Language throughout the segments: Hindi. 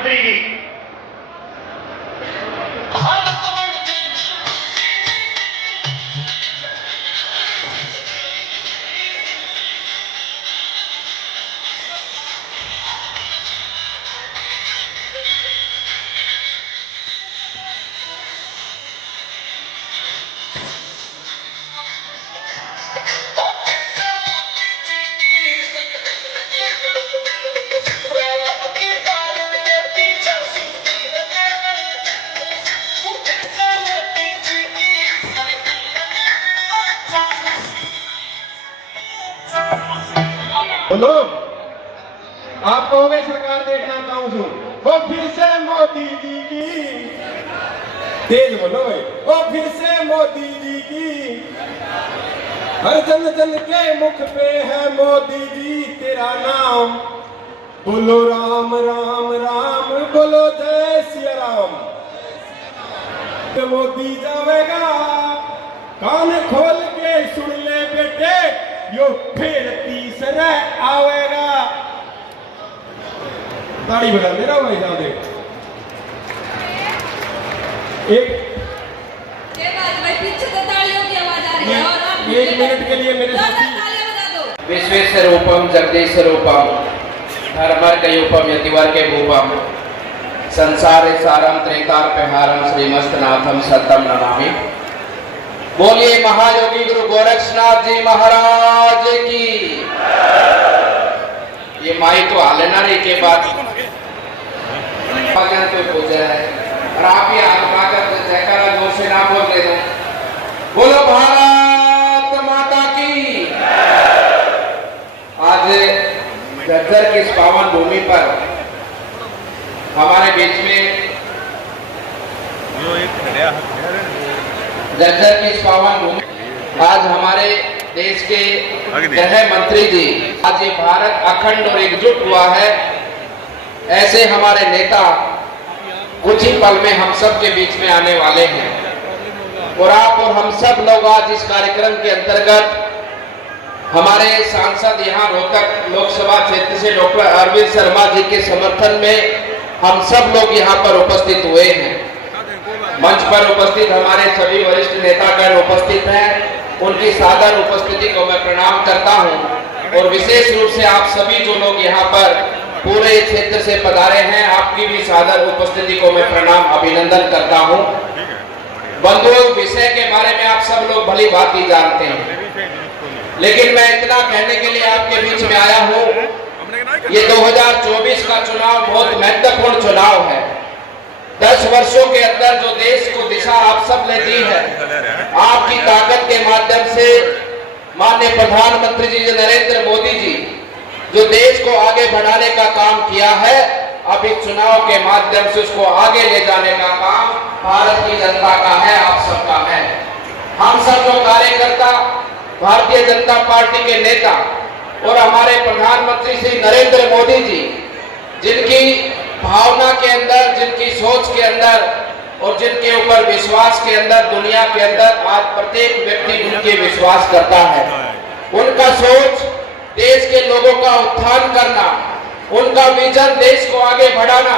मंत्री जी। बोलो, आप कहोगे सरकार देखना चाहूँ वो फिर से मोदी जी की, तेज बोलो भाई, वो फिर से मोदी जी की, हर जन जन के मुख पे है मोदी जी तेरा नाम, बोलो राम राम राम, बोलो जय सिया राम। मोदी जावेगा, कान खोल के सुन ले बेटे, यो फिर तीसरा आवेगा। ताड़ी बजा दे रहा भाई साहब, एक पीछे तो तालियों की आवाज आ रही है और आप एक मिनट के लिए मेरे साथी तालियां बजा दो। विश्वेश्वरूपम जगदीशरूपम धर्मर्कयूपम यतिवर्के भूपम संसारे सारम त्रेतार्पहारम श्रीमस्तनाथम सतम नमामि। बोलिए महायोगी गुरु गोरक्षनाथ जी महाराज की। ये माई तो हालेना रही के बाद कोई पूजा है और आप ही आत्मा का जयकारा जोर से नाम बोल दे दो। बोलो भारत माता की। आज झज्जर की इस पावन भूमि पर हमारे बीच में झज्जर की इस पावन भूमि आज हमारे देश के गृह मंत्री जी, आज ये भारत अखंड और एकजुट हुआ है, ऐसे हमारे नेता कुछ ही पल में हम सब के बीच में आने वाले हैं और आप और हम सब लोग आज इस कार्यक्रम के अंतर्गत हमारे सांसद यहाँ रोहतक लोकसभा क्षेत्र से डॉक्टर अरविंद शर्मा जी के समर्थन में हम सब लोग यहाँ पर उपस्थित हुए हैं। मंच पर उपस्थित हमारे सभी वरिष्ठ नेतागण उपस्थित हैं, उनकी सादर उपस्थिति को मैं प्रणाम करता हूँ और विशेष रूप से आप सभी जो लोग यहाँ पर पूरे क्षेत्र से पधारे हैं, आपकी भी सादर उपस्थिति को मैं प्रणाम अभिनंदन करता हूँ। बंधुओं, विषय के बारे में आप सब लोग भली बात ही जानते हैं, लेकिन मैं इतना कहने के लिए आपके बीच में आया हूँ, ये 2024 का चुनाव बहुत महत्वपूर्ण चुनाव है। 10 वर्षों के अंदर जो देश को दिशा आप सब ने दी है, आपकी ताकत के माध्यम से माननीय प्रधानमंत्री जी नरेंद्र मोदी जी जो देश को आगे बढ़ाने का काम किया है, अब इस चुनाव के माध्यम से उसको आगे ले जाने का काम भारत की जनता का है, आप सबका है। हम सब जो कार्यकर्ता, भारतीय जनता पार्टी के नेता और हमारे प्रधानमंत्री श्री नरेंद्र मोदी जी, जिनकी भावना के अंदर, जिनकी सोच के अंदर और जिनके ऊपर विश्वास के अंदर दुनिया के अंदर आज प्रत्येक व्यक्ति उनके विश्वास करता है, उनका सोच देश के लोगों का उत्थान करना, उनका विजन देश को आगे बढ़ाना,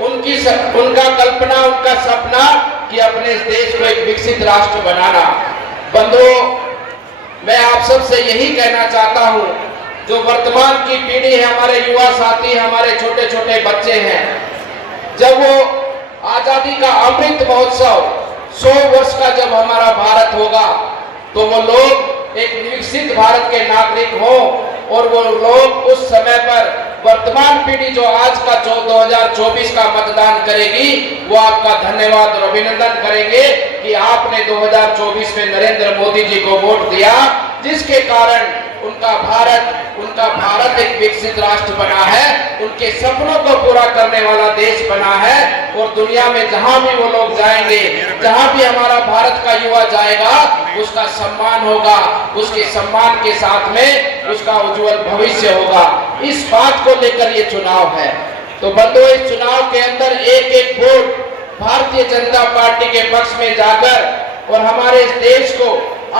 उनका कल्पना, उनका सपना कि अपने देश को एक विकसित राष्ट्र बनाना। बंधुओं, मैं आप सबसे यही कहना चाहता हूं, जो वर्तमान की पीढ़ी है, हमारे युवा साथी, हमारे छोटे छोटे बच्चे हैं, जब वो आजादी का अमृत महोत्सव 100 वर्ष का जब हमारा भारत होगा, तो वो लोग एक विकसित भारत के नागरिक हों और वो लोग उस समय पर वर्तमान पीढ़ी जो आज का 2024 का मतदान करेगी, वो आपका धन्यवाद और अभिनंदन करेंगे कि आपने 2024 में नरेंद्र मोदी जी को वोट दिया, जिसके कारण उनका भारत एक विकसित राष्ट्र बना है, उनके सपनों को पूरा करने वाला देश बना है और दुनिया में जहां भी वो लोग जाएंगे, जहां भी हमारा भारत का युवा जाएगा, उसका सम्मान होगा, उसके सम्मान के साथ में उसका उज्जवल भविष्य होगा। इस बात को लेकर ये चुनाव है। तो बंधुओं, इस चुनाव के अंदर एक एक वोट भारतीय जनता पार्टी के पक्ष में जाकर और हमारे इस देश को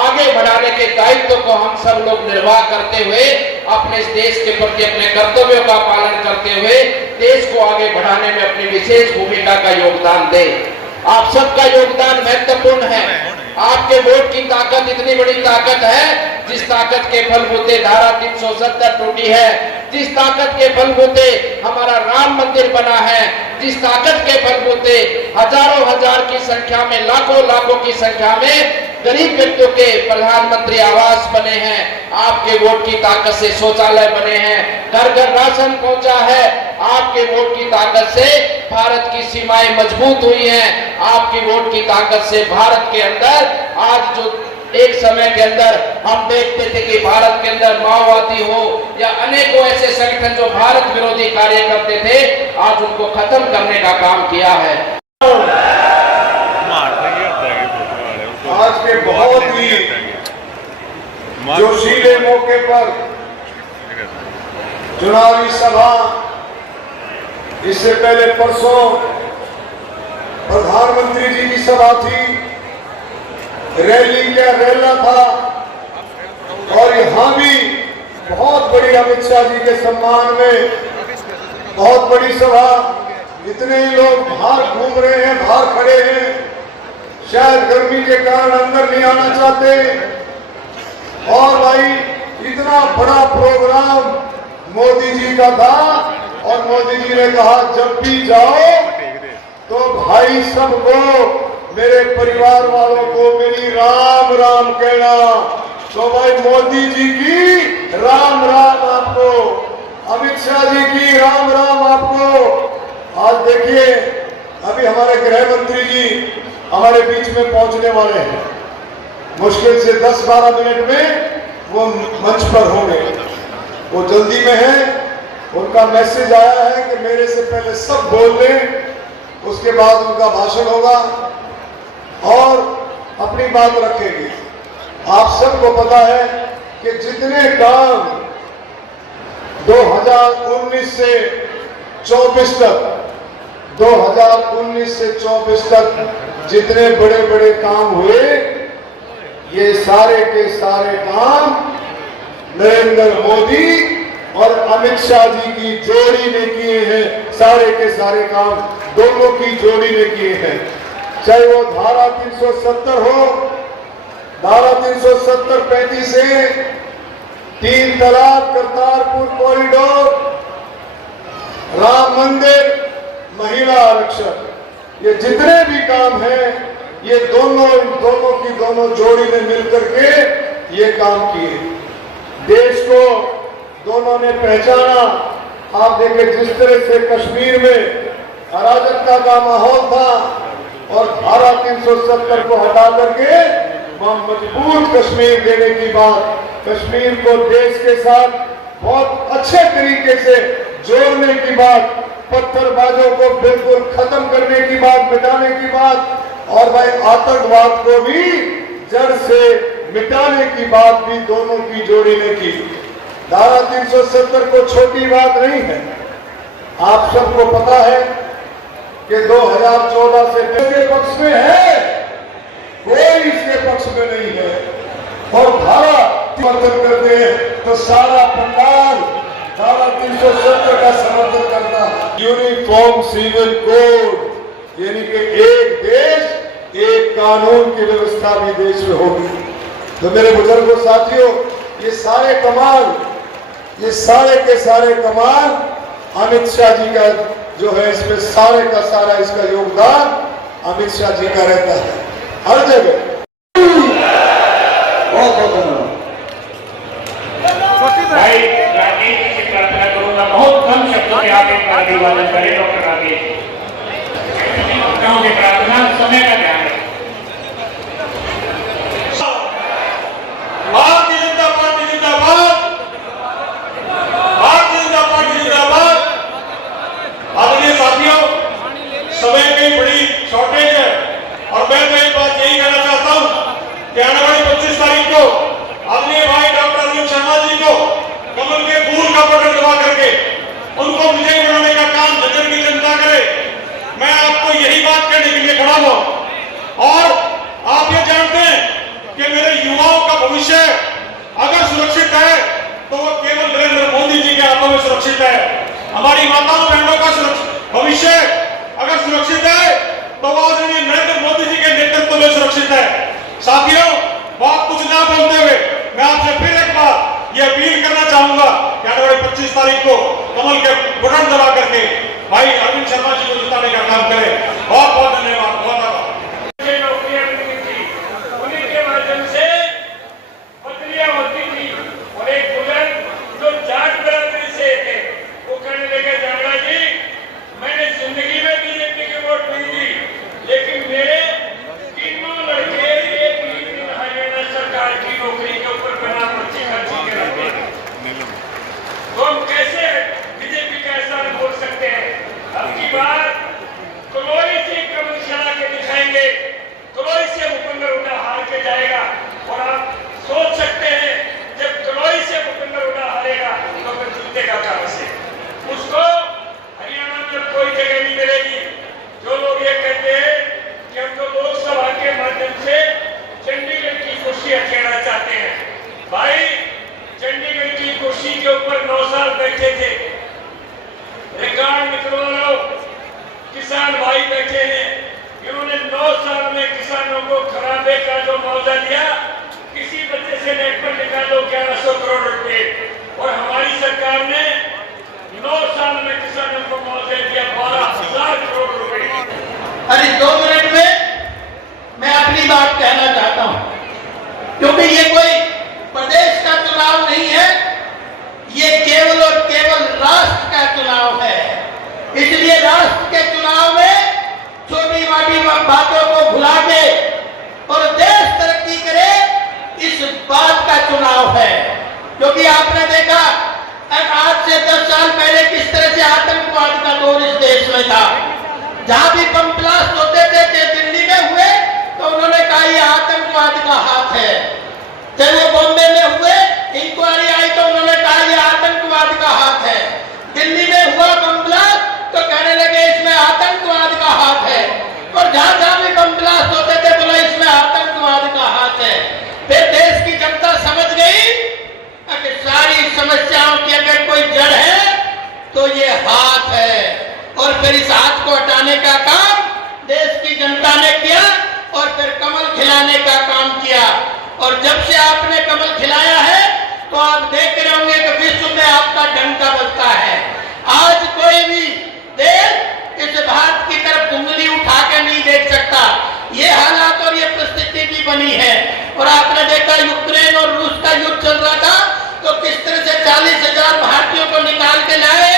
आगे बढ़ाने के दायित्व को हम सब लोग निर्वाह करते हुए, अपने इस देश के प्रति अपने कर्तव्यों का पालन करते हुए देश को आगे बढ़ाने में अपनी विशेष भूमिका का योगदान दें। आप सबका योगदान महत्वपूर्ण है। आपके वोट की ताकत इतनी बड़ी ताकत है, जिस ताकत के बलबूते धारा 370 टूटी है, जिस ताकत के बलबूते हमारा राम मंदिर बना है, जिस ताकत के बलबूते हजारों हजार की संख्या में, लाखों लाखों की संख्या में गरीब व्यक्तियों के प्रधानमंत्री आवास बने हैं, आपके वोट की ताकत से शौचालय बने हैं, घर घर राशन पहुंचा है, आपके वोट की ताकत से भारत की सीमाएं मजबूत हुई हैं, आपकी वोट की ताकत से भारत के अंदर आज जो एक समय के अंदर हम देखते थे कि भारत के अंदर माओवादी हो या अनेकों ऐसे संगठन जो भारत विरोधी कार्य करते थे, आज उनको खत्म करने का काम किया है। आज के बहुत ही जोशीले मौके पर चुनावी सभा, इससे पहले परसों प्रधानमंत्री जी की सभा थी, रैली का रैला था, और यहां भी बहुत बड़ी अमित शाह जी के सम्मान में बहुत बड़ी सभा। इतने ही लोग बाहर घूम रहे हैं, बाहर खड़े हैं, शायद गर्मी के कारण अंदर नहीं आना चाहते। और भाई इतना बड़ा प्रोग्राम मोदी जी का था, और मोदी जी ने कहा जब भी जाओ तो भाई सबको, मेरे परिवार वालों को मेरी राम राम कहना। तो भाई मोदी जी की राम राम आपको, अमित शाह जी की राम राम आपको। आज देखिए अभी हमारे गृह मंत्री जी हमारे बीच में पहुंचने वाले हैं, मुश्किल से 10-12 मिनट में वो मंच पर होंगे। वो जल्दी में है, उनका मैसेज आया है कि मेरे से पहले सब बोल लें, उसके बाद उनका भाषण होगा और अपनी बात रखेंगे। आप सबको पता है कि जितने काम 2019 से 24 तक 2019 से 24 तक जितने बड़े बड़े काम हुए, ये सारे के सारे काम नरेंद्र मोदी और अमित शाह जी की जोड़ी ने किए हैं। सारे के सारे काम दोनों की जोड़ी ने किए हैं। चाहे वो धारा 370 हो, धारा 370-35 से 3 तलाक, करतारपुर कॉरिडोर, राम मंदिर, महिला आरक्षण, ये जितने भी काम हैं, ये दोनों की दोनों जोड़ी ने मिलकर के ये काम किए। देश को दोनों ने पहचाना। आप देखें जिस तरह से कश्मीर में अराजकता का माहौल था, और धारा 370 को हटा करके वहां मजबूत कश्मीर देने की बात, कश्मीर को देश के साथ बहुत अच्छे तरीके से जोड़ने की बात, पत्थरबाजों को बिल्कुल खत्म करने की बात, मिटाने की बात, और भाई आतंकवाद को भी जड़ से मिटाने की बात भी दोनों की जोड़ी ने की। धारा 370 को छोटी बात नहीं है। आप सबको पता है कि 2014 से इसके पक्ष में है, कोई इसके पक्ष में नहीं है, और धारा समर्थन करते हैं तो सारा पंडाल धारा 370 का समर्थन करता है। यूनिफॉर्म सिविल कोड, यानी कि एक देश एक कानून की व्यवस्था भी देश में होगी। तो मेरे बुजुर्गों साथियों, ये सारे कमाल, ये सारे के सारे कमाल अमित शाह जी का जो है, इसमें सारे का सारा इसका योगदान अमित शाह जी का रहता है हर जगह। बहुत बहुत धन्यवाद भाई राकेश जी से प्रार्थना करूंगा, बहुत कम शब्दों में आप एक बार अभिवादन करें डॉक्टर राकेश। प्रार्थना समय का ध्यान रखें। भारतीय जनता पार्टी जिंदाबाद, भारतीय जनता पार्टी जिंदाबाद। आदरणीय साथियों, समय की बड़ी शॉर्टेज है, और मैं तो एक बात यही कहना चाहता हूं कि आने वाली 25 तारीख को आदरणीय भाई डॉक्टर अरविंद शर्मा जी को कमल के फूल का बटन दबा करके उनको विजय बनाने का काम जगन की जनता करे। मैं आपको यही बात कहने के लिए खड़ा हूं, और आप ये जानते हैं कि मेरे युवाओं का भविष्य अगर सुरक्षित है तो वो केवल नरेंद्र मोदी जी के हाथों में सुरक्षित है। हमारी माताओं बहनों का भविष्य अगर सुरक्षित है तो वो आदरणीय नरेंद्र मोदी जी के नेतृत्व में सुरक्षित है। साथियों, बहुत कुछ ना बोलते हुए मैं आपसे फिर एक बार ये अपील करना चाहूंगा कि आने वाली 25 तारीख को कमल के बटन दबा करके भाई अरविंद शर्मा जी को जिताने का काम करें। बहुत बहुत धन्यवाद। बहुत आभार। नौकरियां मिलती थी, उन्हीं के माध्यम से बदलियां होती थी और एक बुजुर्ग जो जाट बरादरी से थे वो कहने लगे, जांगड़ा जी मैंने जिंदगी में बीजेपी की वोट नहीं दी, लेकिन मेरे तीनों लड़के एक ही दिन हरियाणा सरकार की नौकरी के ऊपर बिना पर्ची खर्ची के रहते हैं। तो हम कैसे बीजेपी का ऐसा बोल सकते हैं? अब की बार कलोई से कमल चला के दिखाएंगे, कलोई से भूपेंद्र हुड्डा हार के जाएगा। और आप सोच सकते हैं जब कलोई से भूपेंद्र हुड्डा हारेगा तो फिर जीतेगा कहां से? उसको हरियाणा में कोई जगह नहीं मिलेगी। जो लोग ये कहते हैं कि हम तो लोकसभा के माध्यम से चंडीगढ़ की कुर्सी हथियाना चाहते हैं, भाई चंडीगढ़ की कुर्सी के ऊपर 9 साल बैठे थे, रिकॉर्ड निकलवा लो, किसान भाई बैठे हैं, इन्होंने 9 साल में किसानों को खराबे का जो मुआवजा दिया, किसी बच्चे से नेट पर निकालो 1100 करोड़ रुपए, और हमारी सरकार ने 9 साल में किसानों को मुआवजा दिया 12,000 करोड़ रुपए। अरे 2 मिनट में मैं अपनी बात कहना चाहता हूं, क्योंकि ये कोई प्रदेश का चुनाव नहीं है, ये केवल और केवल राष्ट्र का चुनाव है। इसलिए राष्ट्र के चुनाव में छोटी मोटी बातों को भुला के और देश तरक्की करे, इस बात का चुनाव है। क्योंकि आपने देखा आज से 10 साल पहले किस तरह से आतंकवाद का दौर इस देश में था। जहां भी बम ब्लास्ट होते थे दिल्ली में हुए तो उन्होंने कहा ये आतंकवाद का हाथ है। चाहे वो बॉम्बे में हुए, इंक्वायरी आई तो उन्होंने कहा ये आतंकवाद का हाथ है। दिल्ली में हुआ बम ब्लास्ट तो कहने लगे इसमें आतंकवाद का हाथ है। और जहां जहां भी बम ब्लास्ट होते थे बोला इसमें आतंकवाद का हाथ है। फिर देश की जनता समझ गई कि सारी समस्याओं की अगर कोई जड़ है तो ये हाथ है। और फिर इस हाथ को हटाने का काम देश की जनता ने किया और फिर कमल खिलाने का काम किया। और जब से आपने कमल खिलाया है तो आप देख रहे होंगे कि विश्व में आपका डंका बजता है।